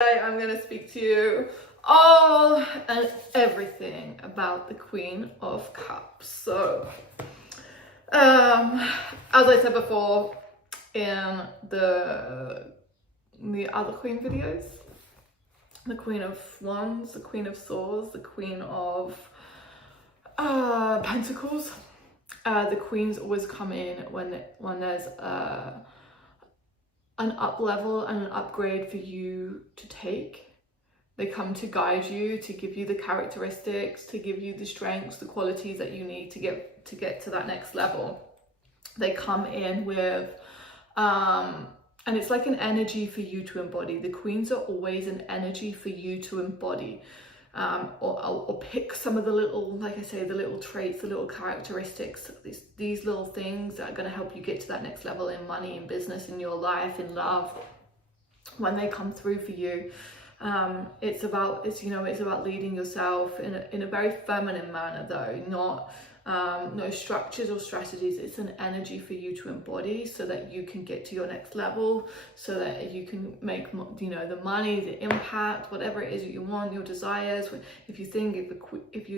Today I'm going to speak to you all and everything about the Queen of Cups. So, as I said before in the other Queen videos, the Queen of Wands, the Queen of Swords, the Queen of Pentacles, the Queens always come in when there's an up level and an upgrade for you to take. They come to guide you, to give you the characteristics, to give you the strengths, the qualities that you need to get to that next level. They come in with and it's like an energy for you to embody. The queens are always an energy for you to embody. Or pick some of the little, like I say, the little traits, the little characteristics, these little things that are going to help you get to that next level in money, in business, in your life, in love. When they come through for you, it's about leading yourself in a very feminine manner, though, not no structures or strategies. It's an energy for you to embody so that you can get to your next level, so that you can make, the money, the impact, whatever it is that you want, your desires. If you're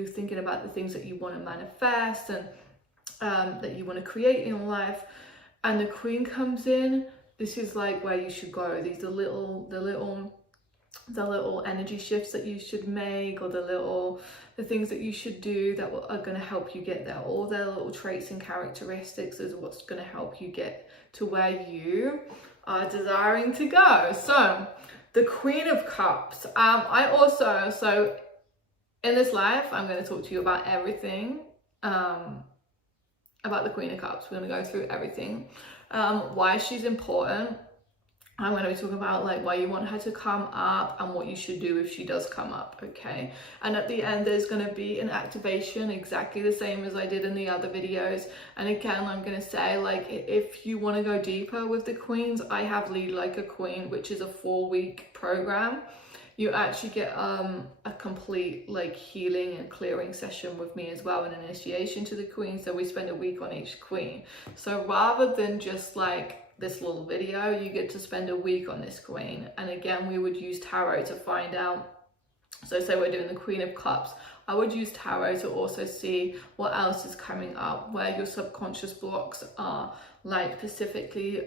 thinking about the things that you want to manifest and that you want to create in your life, and the Queen comes in, this is like where you should go. These are the little energy shifts that you should make, or the things that you should do that are going to help you get there. All their little traits and characteristics is what's going to help you get to where you are desiring to go. So the Queen of Cups, so in this life I'm going to talk to you about everything about the Queen of Cups. We're going to go through everything, why she's important. I'm going to be talking about like why you want her to come up and what you should do if she does come up, okay? And at the end there's going to be an activation exactly the same as I did in the other videos. And again, I'm going to say, like, if you want to go deeper with the queens, I have Lead Like a Queen, which is a 4-week program. You actually get a complete like healing and clearing session with me as well, an initiation to the queen. So we spend a week on each queen. So rather than just like this little video, you get to spend a week on this queen. And again, we would use tarot to find out. So say we're doing the Queen of Cups, I would use tarot to also see what else is coming up, where your subconscious blocks are, like specifically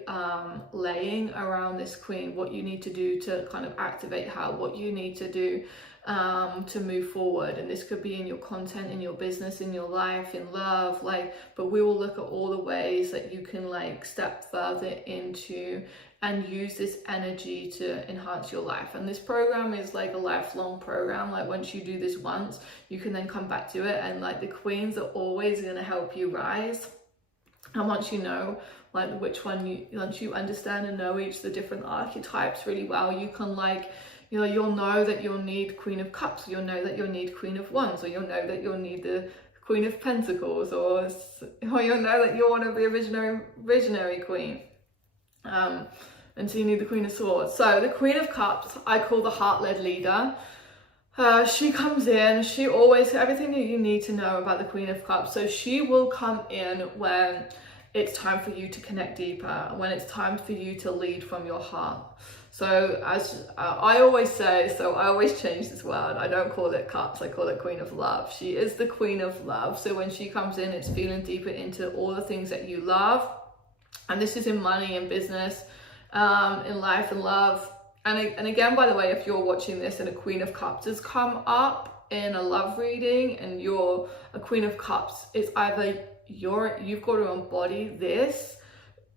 laying around this queen, what you need to do to kind of activate her, what you need to do to move forward. And this could be in your content, in your business, in your life, in love, but we will look at all the ways that you can like step further into and use this energy to enhance your life. And this program is like a lifelong program. Like once you do this once, you can then come back to it, and like the queens are always going to help you rise. And once you know like which one once you understand and know each of the different archetypes really well, you can you'll know that you'll need Queen of Cups, you'll know that you'll need Queen of Wands, or you'll know that you'll need the Queen of Pentacles, or you'll know that you want to be a visionary queen. And so you need the Queen of Swords. So the Queen of Cups, I call the heart-led leader. She comes in, she always, everything that you need to know about the Queen of Cups. So she will come in when it's time for you to connect deeper, when it's time for you to lead from your heart. So as I always say, so I always change this word. I don't call it cups, I call it Queen of Love. She is the Queen of Love. So when she comes in, it's feeling deeper into all the things that you love. And this is in money and business, in life and love. And again, by the way, if you're watching this and a Queen of Cups has come up in a love reading and you're a Queen of Cups, it's either you've got to embody this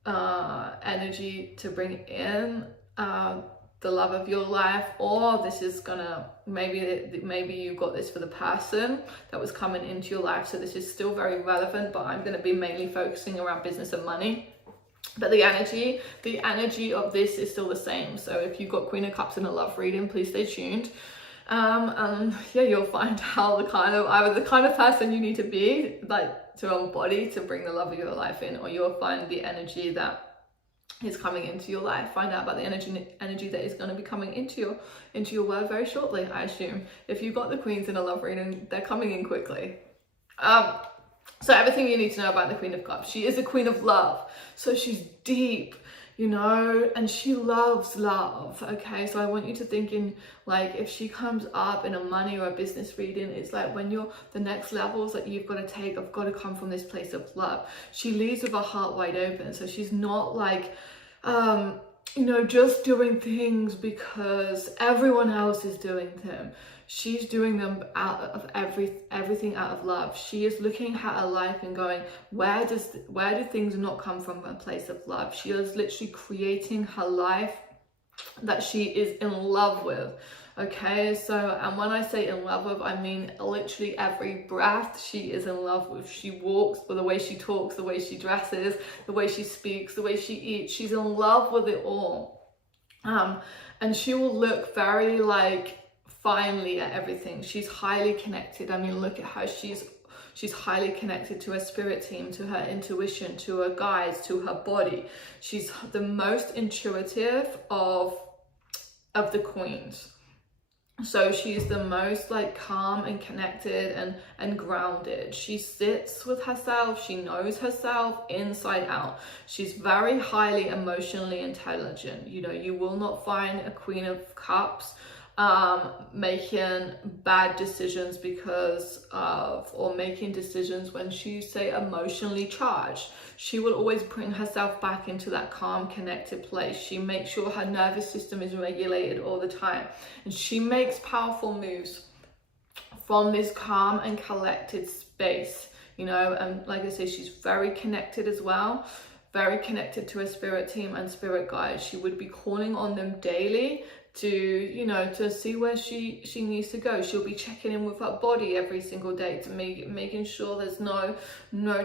energy to bring in the love of your life, or this is gonna, maybe you got this for the person that was coming into your life. So this is still very relevant, but I'm going to be mainly focusing around business and money. But the energy of this is still the same. So if you've got Queen of Cups in a love reading, please stay tuned. And yeah, you'll find out either the kind of person you need to be, like to embody, to bring the love of your life in, or you'll find the energy that is coming into your life. Find out about the energy that is going to be coming into your world very shortly, I assume. If you've got the queens in a love reading, they're coming in quickly. So everything you need to know about the Queen of Cups. She is a Queen of Love. So she's deep. you know, and she loves love. Okay, so I want you to think in, like, if she comes up in a money or a business reading, it's like when you're the next levels that you've got to take have got to come from this place of love. She leads with her heart wide open, so she's not like you know, just doing things because everyone else is doing them. She's doing them out of everything out of love. She is looking at her life and going, where do things not come from a place of love? She is literally creating her life that she is in love with. Okay, so, and when I say in love with, I mean literally every breath she is in love with. She walks, with the way she talks, the way she dresses, the way she speaks, the way she eats. She's in love with it all. And she will look very like finely at everything. She's highly connected. I mean, look at how she's highly connected to her spirit team, to her intuition, to her guides, to her body. She's the most intuitive of the queens. So she's the most like calm and connected and grounded. She sits with herself. She knows herself inside out. She's very highly emotionally intelligent. You know, you will not find a Queen of Cups making bad decisions because of, or making decisions when she's, say, emotionally charged. She will always bring herself back into that calm, connected place. She makes sure her nervous system is regulated all the time, and she makes powerful moves from this calm and collected space, you know. And like I say, she's very connected as well, very connected to her spirit team and spirit guides. She would be calling on them daily to, you know, to see where she needs to go. She'll be checking in with her body every single day to making sure there's no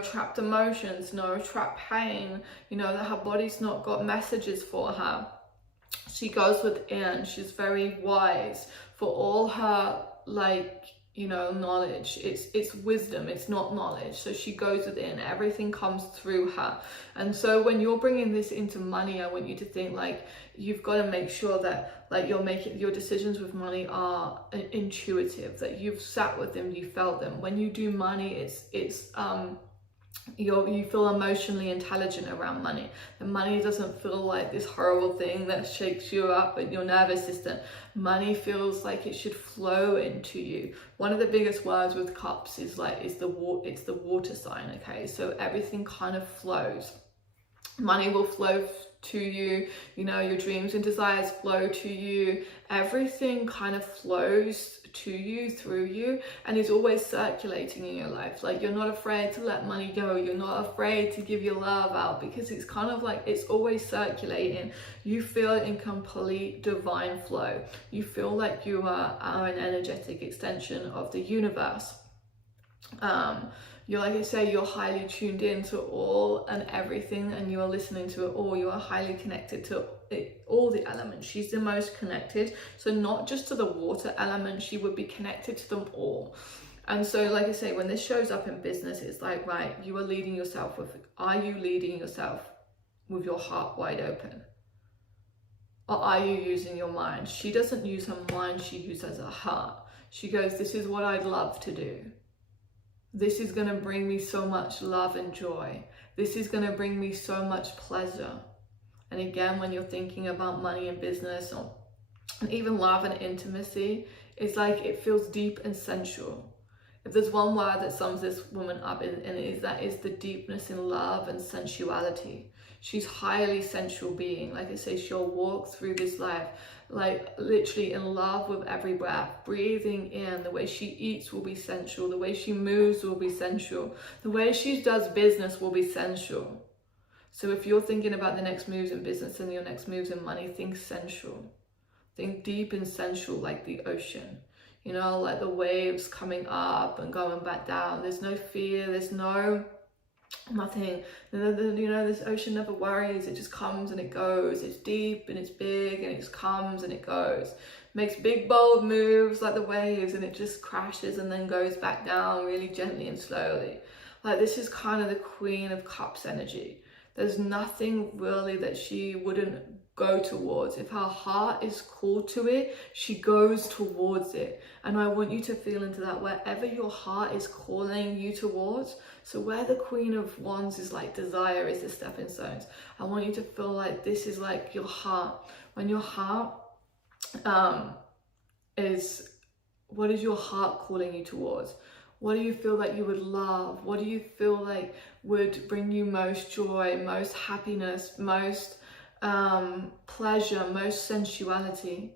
trapped emotions, no trapped pain, you know, that her body's not got messages for her. She goes within. She's very wise for all her, like, you know, knowledge. It's wisdom, it's not knowledge. So she goes within, everything comes through her. And so when you're bringing this into money, I want you to think like you've got to make sure that like you're making your decisions with money are intuitive, that you've sat with them, you felt them. When you do money, you feel emotionally intelligent around money. The money doesn't feel like this horrible thing that shakes you up in your nervous system. Money feels like it should flow into you. One of the biggest words with cups is the water sign. Okay, so everything kind of flows. Money will flow to you, you know, your dreams and desires flow to you. Everything kind of flows to you, through you, and is always circulating in your life. Like, you're not afraid to let money go. You're not afraid to give your love out, because it's kind of like it's always circulating. You feel in complete divine flow. You feel like you are an energetic extension of the universe. You're, like I say, you're highly tuned in to all and everything, and you're listening to it all. You are highly connected to all the elements. She's the most connected. So not just to the water element, she would be connected to them all. And so, like I say, when this shows up in business, it's like, right, you are leading yourself with, are you leading yourself with your heart wide open? Or are you using your mind? She doesn't use her mind, she uses her heart. She goes, this is what I'd love to do. This is going to bring me so much love and joy. This is going to bring me so much pleasure. And again, when you're thinking about money and business, and even love and intimacy, it's like it feels deep and sensual. If there's one word that sums this woman up, and that is the deepness in love and sensuality. She's highly sensual being. Like I say, she'll walk through this life like literally in love with every breath, breathing in. The way she eats will be sensual. The way she moves will be sensual. The way she does business will be sensual. So if you're thinking about the next moves in business and your next moves in money, think sensual. Think deep and sensual, like the ocean. You know, like the waves coming up and going back down. There's no fear, there's nothing. You know, this ocean never worries. It just comes and it goes. It's deep and it's big and it just comes and it goes. Makes big bold moves like the waves, and it just crashes and then goes back down really gently and slowly. Like, this is kind of the Queen of Cups energy. There's nothing really that she wouldn't go towards. If her heart is called to it, she goes towards it. And I want you to feel into that, wherever your heart is calling you towards. So where the Queen of Wands is like desire, is the stepping stones. I want you to feel like this is like your heart. When your heart is, what is your heart calling you towards? What do you feel like you would love? What do you feel like would bring you most joy, most happiness, most pleasure, most sensuality?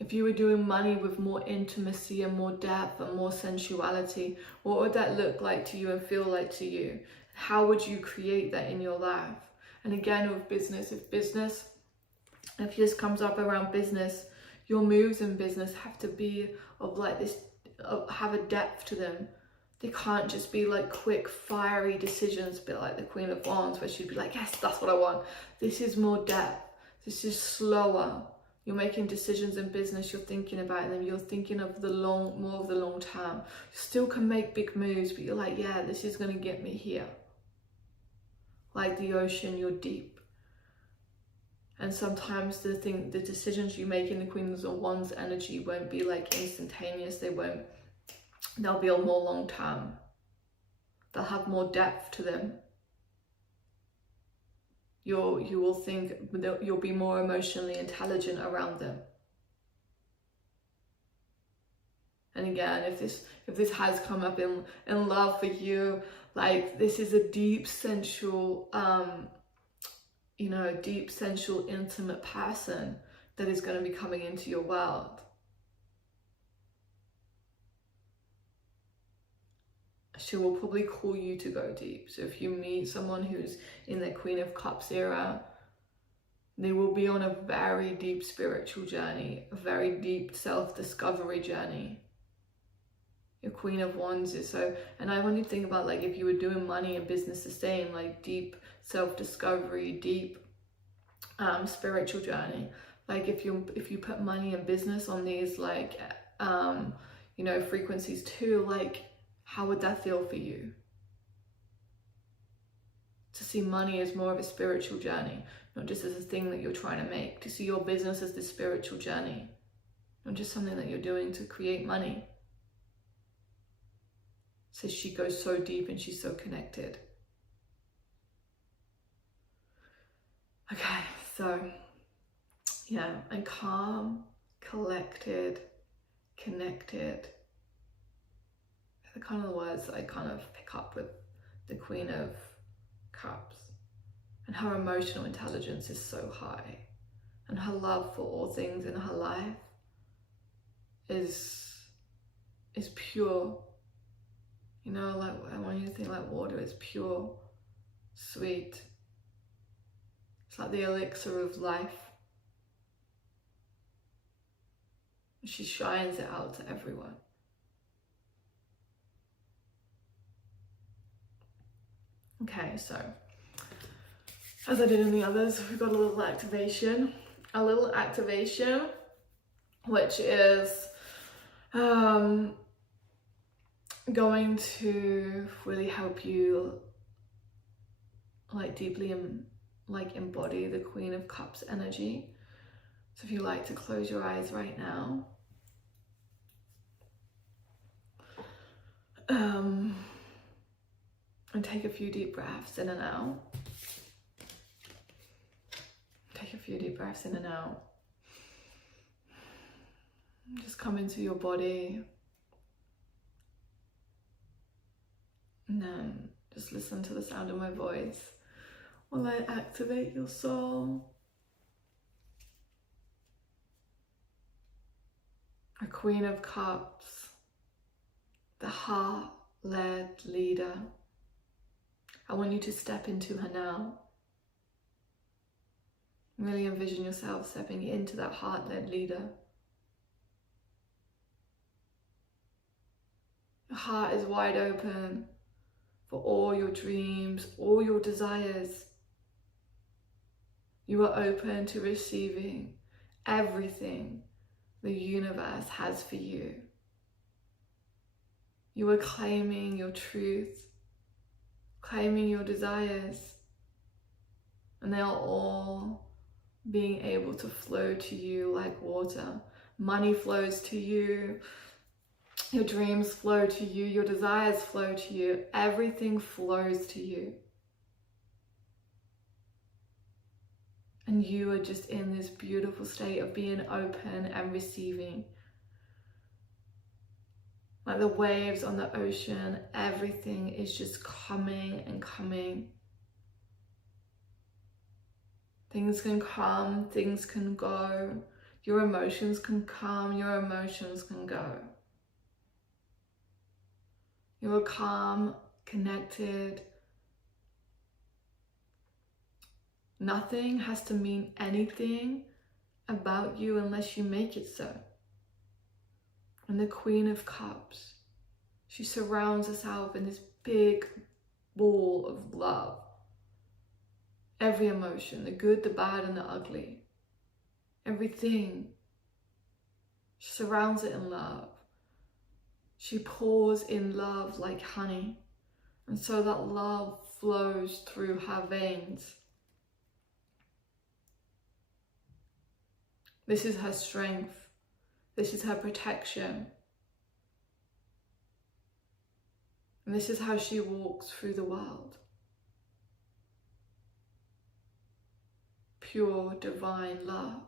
If you were doing money with more intimacy and more depth and more sensuality, what would that look like to you and feel like to you? How would you create that in your life? And again, with business, if this comes up around business, your moves in business have to be of like this, have a depth to them. They can't just be like quick, fiery decisions, a bit like the Queen of Wands, where she'd be like, yes, that's what I want. This is more depth. This is slower. You're making decisions in business, you're thinking about them, you're thinking of more of the long term. You still can make big moves, but you're like, yeah, this is going to get me here. Like the ocean, you're deep. And sometimes the decisions you make in the Queen of Wands energy won't be like instantaneous. They'll be on more long term. They'll have more depth to them. You will think, you'll be more emotionally intelligent around them. And again, if this has come up in love for you, like this is a deep sensual, a deep sensual, intimate person that is going to be coming into your world. She will probably call you to go deep. So if you meet someone who's in their Queen of Cups era, they will be on a very deep spiritual journey, a very deep self-discovery journey. Your Queen of Wands is so, and I want you to think about like if you were doing money and business the same, like deep self-discovery, deep spiritual journey. Like if you put money and business on these like frequencies too, like how would that feel for you? To see money as more of a spiritual journey, not just as a thing that you're trying to make. To see your business as the spiritual journey, not just something that you're doing to create money. So she goes so deep and she's so connected. Okay, so yeah, and calm, collected, connected. The kind of words that I kind of pick up with the Queen of Cups. And her emotional intelligence is so high. And her love for all things in her life is pure. You know, like I want you to think like water is pure, sweet. It's like the elixir of life. She shines it out to everyone. Okay, so as I did in the others, we've got a little activation, which is going to really help you like deeply embody the Queen of Cups energy. So if you like to close your eyes right now, and take a few deep breaths in and out. Take a few deep breaths in and out. Just come into your body. And then just listen to the sound of my voice while I activate your soul. A Queen of Cups, the heart-led leader. I want you to step into her now. Really envision yourself stepping into that heart-led leader. Your heart is wide open for all your dreams, all your desires. You are open to receiving everything the universe has for you. You are claiming your truth, claiming your desires, and they are all being able to flow to you like water. Money flows to you, your dreams flow to you, your desires flow to you, everything flows to you. And you are just in this beautiful state of being open and receiving. Like the waves on the ocean, everything is just coming and coming. Things can come, things can go. Your emotions can come, your emotions can go. You are calm, connected. Nothing has to mean anything about you unless you make it so. And the Queen of Cups, she surrounds herself in this big ball of love. Every emotion, the good, the bad, and the ugly. Everything. She surrounds it in love. She pours in love like honey. And so that love flows through her veins. This is her strength. This is her protection. And this is how she walks through the world. Pure, divine love.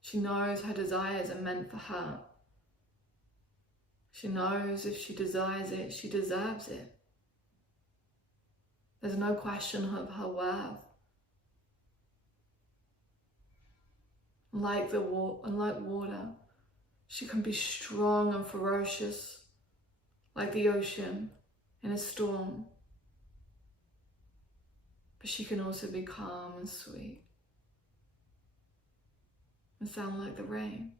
She knows her desires are meant for her. She knows if she desires it, she deserves it. There's no question of her worth. Like water, she can be strong and ferocious, like the ocean in a storm. But she can also be calm and sweet and sound like the rain.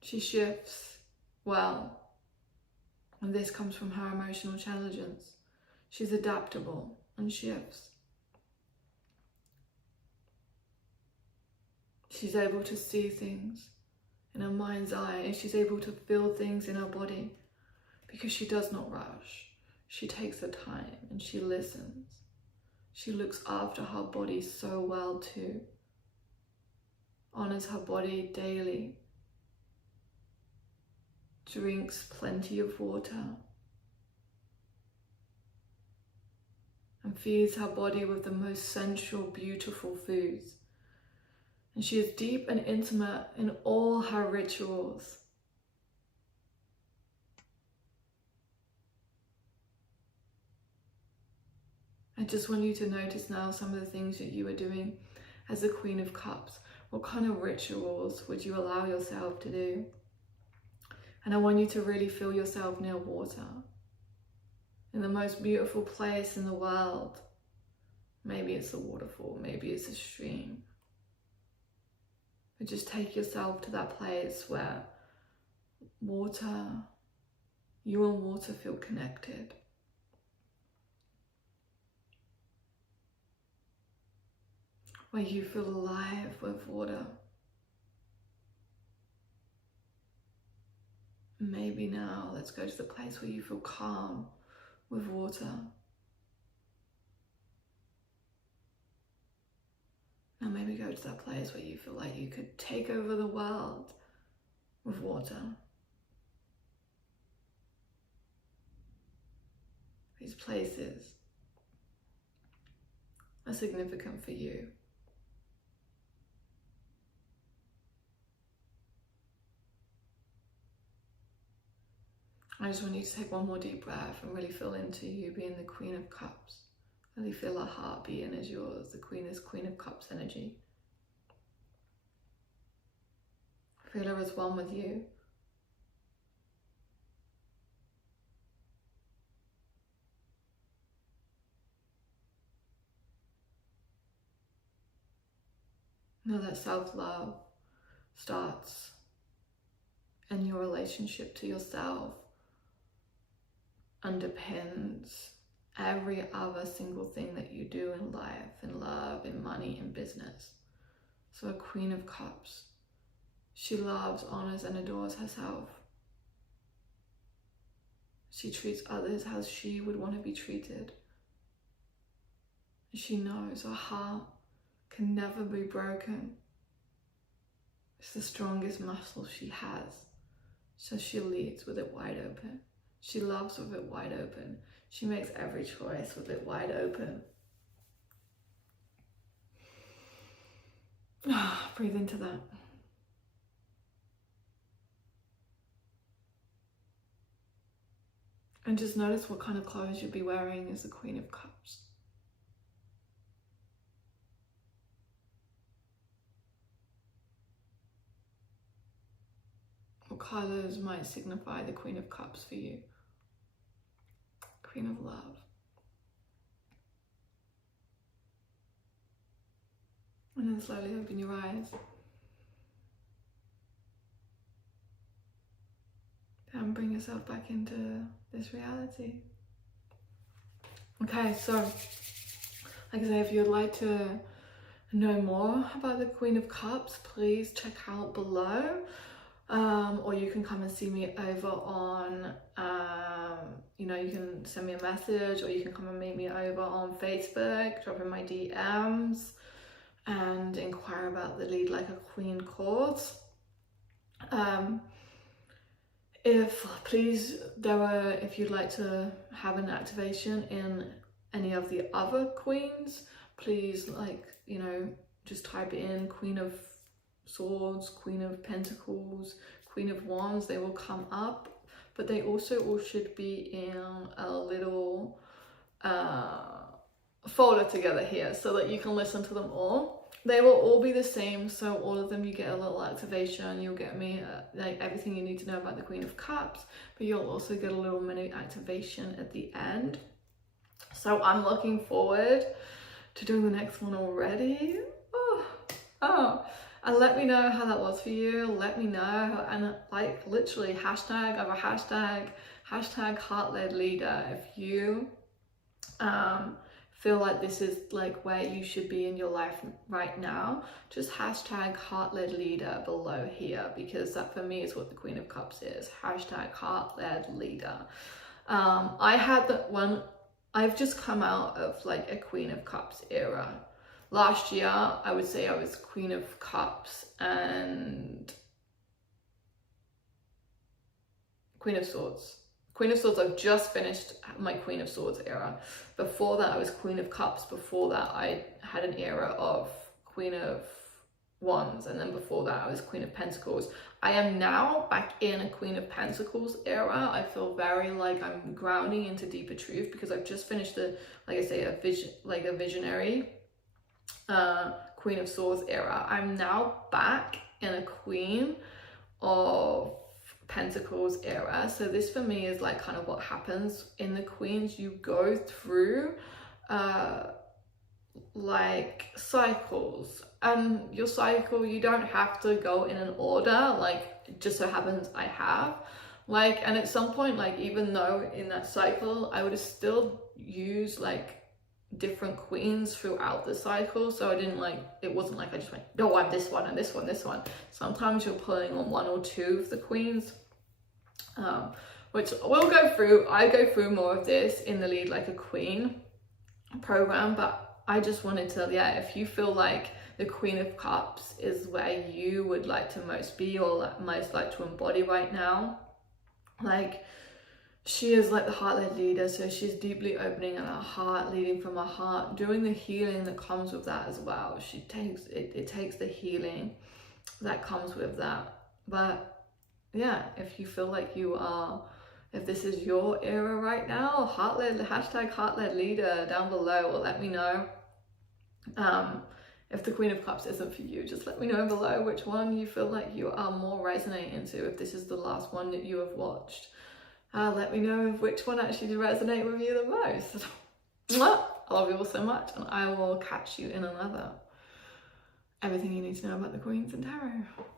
She shifts well, and this comes from her emotional intelligence. She's adaptable and shifts. She's able to see things in her mind's eye, and she's able to feel things in her body because she does not rush. She takes her time and she listens. She looks after her body so well too. Honors her body daily. Drinks plenty of water. And feeds her body with the most sensual, beautiful foods. And she is deep and intimate in all her rituals. I just want you to notice now some of the things that you are doing as the Queen of Cups. What kind of rituals would you allow yourself to do? And I want you to really feel yourself near water, in the most beautiful place in the world. Maybe it's a waterfall, maybe it's a stream. But just take yourself to that place where water, you and water feel connected. Where you feel alive with water. Maybe now let's go to the place where you feel calm with water. Now maybe go to that place where you feel like you could take over the world with water. These places are significant for you. I just want you to take one more deep breath and really feel into you being the Queen of Cups. Really feel her heart beating as yours. The Queen is Queen of Cups energy. Feel her as one with you. Know that self-love starts in your relationship to yourself, underpins every other single thing that you do in life, in love, in money, in business. So a Queen of Cups, she loves, honors, and adores herself. She treats others how she would want to be treated. She knows her heart can never be broken. It's the strongest muscle she has. So she leads with it wide open. She loves with it wide open. She makes every choice with it wide open. Breathe into that. And just notice what kind of clothes you'll be wearing as the Queen of Cups. What colours might signify the Queen of Cups for you? Queen of Love. And then slowly open your eyes. And bring yourself back into this reality. Okay, so like I say, if you'd like to know more about the Queen of Cups, please check out below. Or you can come and see me over on, you can send me a message, or you can come and meet me over on Facebook, drop in my DMs, and inquire about the Lead Like a Queen course. If you'd like to have an activation in any of the other queens, please just type in Queen of Swords, Queen of Pentacles, Queen of Wands. They will come up, but they also all should be in a little folder together here so that you can listen to them all. They will all be the same, so all of them you get a little activation. You'll get me everything you need to know about the Queen of Cups, but you'll also get a little mini activation at the end. So I'm looking forward to doing the next one already. And let me know how that was for you. Let me know, and literally hashtag over hashtag heart-led leader. If you feel like this is where you should be in your life right now, just hashtag heart-led leader below here, because that for me is what the Queen of Cups is. Hashtag heart-led leader. I've just come out of a Queen of Cups era. Last year, I would say I was Queen of Cups and Queen of Swords. Queen of Swords, I've just finished my Queen of Swords era. Before that, I was Queen of Cups. Before that, I had an era of Queen of Wands. And then before that, I was Queen of Pentacles. I am now back in a Queen of Pentacles era. I feel very I'm grounding into deeper truth, because I've just finished a visionary Queen of Swords era. I'm now back in a Queen of Pentacles era. So this for me is kind of what happens in the Queens. You go through cycles, and your cycle, you don't have to go in an order. It just so happens I have and at some point, even though in that cycle I would have still used different queens throughout the cycle, so I didn't it wasn't I just went, no, I'm this one and this one, this one. Sometimes you're pulling on one or two of the queens, which we'll go through. I go through more of this in the Lead Like a Queen program, but I just wanted to, if you feel like the Queen of Cups is where you would like to most be, or most like to embody right now, she is the heart-led leader, so she's deeply opening in her heart, leading from her heart, doing the healing that comes with that as well. She takes it takes the healing that comes with that. But if you feel like you are, if this is your era right now, hashtag heart-led leader down below, or let me know. If the Queen of Cups isn't for you, just let me know below which one you feel like you are more resonating to. If this is the last one that you have watched, let me know which one actually resonate with you the most. I love you all so much, and I will catch you in another Everything You Need to Know About the Queens and Tarot.